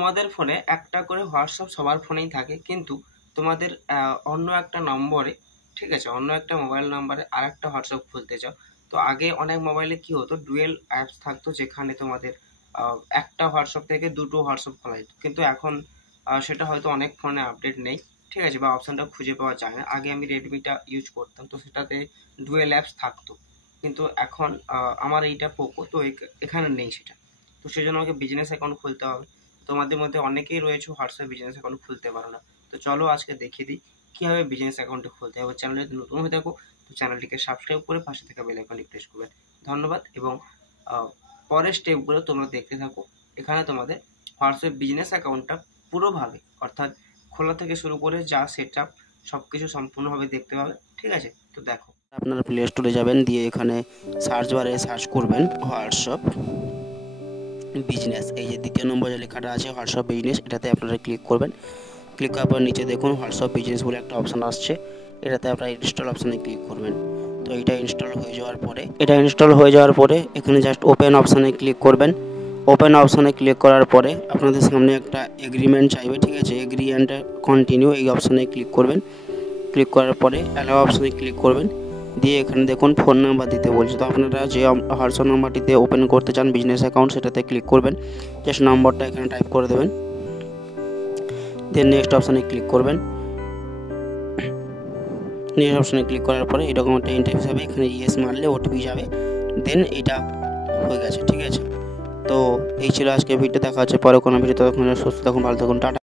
তোমাদের ফোনে একটা করে হোয়াটসঅ্যাপ সবার ফোনেই থাকে, কিন্তু তোমাদের অন্য একটা নম্বরে, ঠিক আছে, অন্য একটা মোবাইল নাম্বারে আর একটা হোয়াটসঅ্যাপ খুলতে চাও। তো আগে অনেক মোবাইলে কি হতো, ডুয়েল অ্যাপস থাকতো যেখানে তোমাদের একটা হোয়াটসঅ্যাপ থেকে দুটো হোয়াটসঅ্যাপ খোলা যেত, কিন্তু এখন সেটা হয়তো অনেক ফোনে আপডেট নেই, ঠিক আছে, বা অপশানটা খুঁজে পাওয়া যায় না। আগে আমি রেডমিটা ইউজ করতাম, তো সেটাতে ডুয়েল অ্যাপস থাকতো, কিন্তু এখন আমার এইটা পোকো, তো এখানে নেই সেটা। তো সেই জন্য আমাকে বিজনেস অ্যাকাউন্ট খুলতে হবে। তোমাদের মধ্যে অনেকেই রয়েছে হোয়াটসঅ্যাপ বিজনেস অ্যাকাউন্ট খুলতে পারো না। তো চলো আজকে দেখিয়ে দিই কীভাবে বিজনেস অ্যাকাউন্টে খুলতে হবে। চ্যানেলে যদি নতুন হয়ে থাকো তো চ্যানেলটিকে সাবস্ক্রাইব করে পাশে থাকা বেল আইকনটি প্রেস করবে। ধন্যবাদ। এবং পরের স্টেপগুলো তোমরা দেখতে থাকো। এখানে তোমাদের হোয়াটসঅ্যাপ বিজনেস অ্যাকাউন্টটা পুরোভাবে, অর্থাৎ খোলা থেকে শুরু করে যা সেট আপ সব কিছু সম্পূর্ণভাবে দেখতে পাবে, ঠিক আছে। তো দেখো, আপনারা প্লে স্টোরে যাবেন, দিয়ে এখানে সার্চ বারে সার্চ করবেন হোয়াটসঅ্যাপ বিজনেস। এই যে দ্বিতীয় নম্বর যে লেখাটা আছে হোয়াটসঅ্যাপ বিজনেস, এটাতে আপনারা ক্লিক করবেন। ক্লিক করার পর নিচে দেখুন হোয়াটসঅ্যাপ বিজনেস বলে একটা অপশান আসছে, এটাতে আপনারা ইনস্টল অপশানে ক্লিক করবেন। তো এটা ইনস্টল হয়ে যাওয়ার পরে এখানে জাস্ট ওপেন অপশানে ক্লিক করবেন। ওপেন অপশানে ক্লিক করার পরে আপনাদের সামনে একটা এগ্রিমেন্ট চাইবে, ঠিক আছে, এগ্রি অ্যান্ড কন্টিনিউ এই অপশানে ক্লিক করবেন। ক্লিক করার পরে অ্যালাউ অপশানে ক্লিক করবেন, দিয়ে এখানে দেখুন ফোন নাম্বার দিতে বলছে। তো আপনারা যে হোয়াটসঅ্যাপ নাম্বারটিতে ওপেন করতে চান বিজনেস অ্যাকাউন্ট, সেটাতে ক্লিক করবেন, জাস্ট নম্বরটা এখানে টাইপ করে দেবেন, দেন নেক্সট অপশানে ক্লিক করবেন। নেক্সট অপশানে ক্লিক করার পরে এরকম একটা ইন্টারফেস হবে, এখানে ইয়েস মারলে ওটিপি যাবে, দেন এটা হয়ে গেছে, ঠিক আছে। তো এই ছিল আজকে ভিডিও, দেখা হচ্ছে পরে কোনো ভিডিও। ততক্ষণ সুস্থ থাকুন, ভালো থাকুন, টাটা।